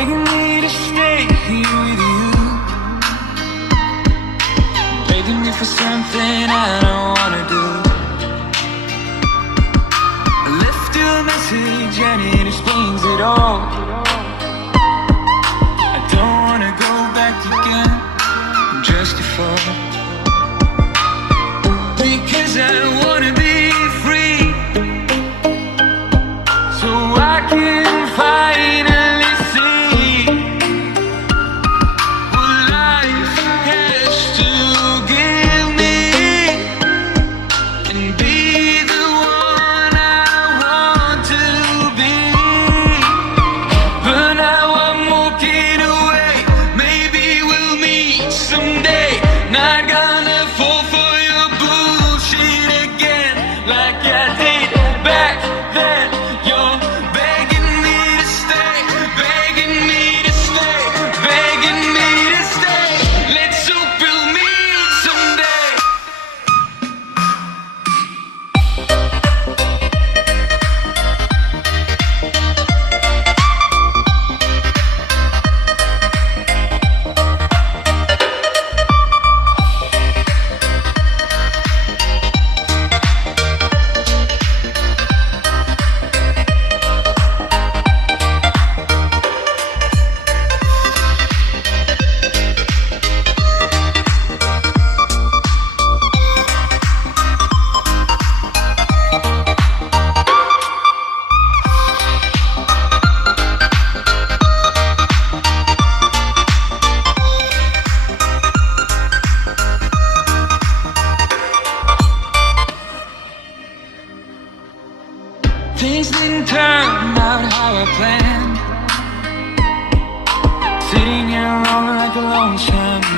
begging me to stay here with you, begging me for something I don't wanna do. I left you a message and it explains it all. I don't wanna go back again and justify, because I wanna be free, so I can finally see what life has to give me, and be the one I want to be. But now I'm walking away, maybe we'll meet someday. Not gonna fall for your bullshit again like I did back then. You're begging me to stay, begging me to stay, begging me to stay. Let's hope we'll meet someday. Things didn't turn out how I planned, sitting here alone like a lonesome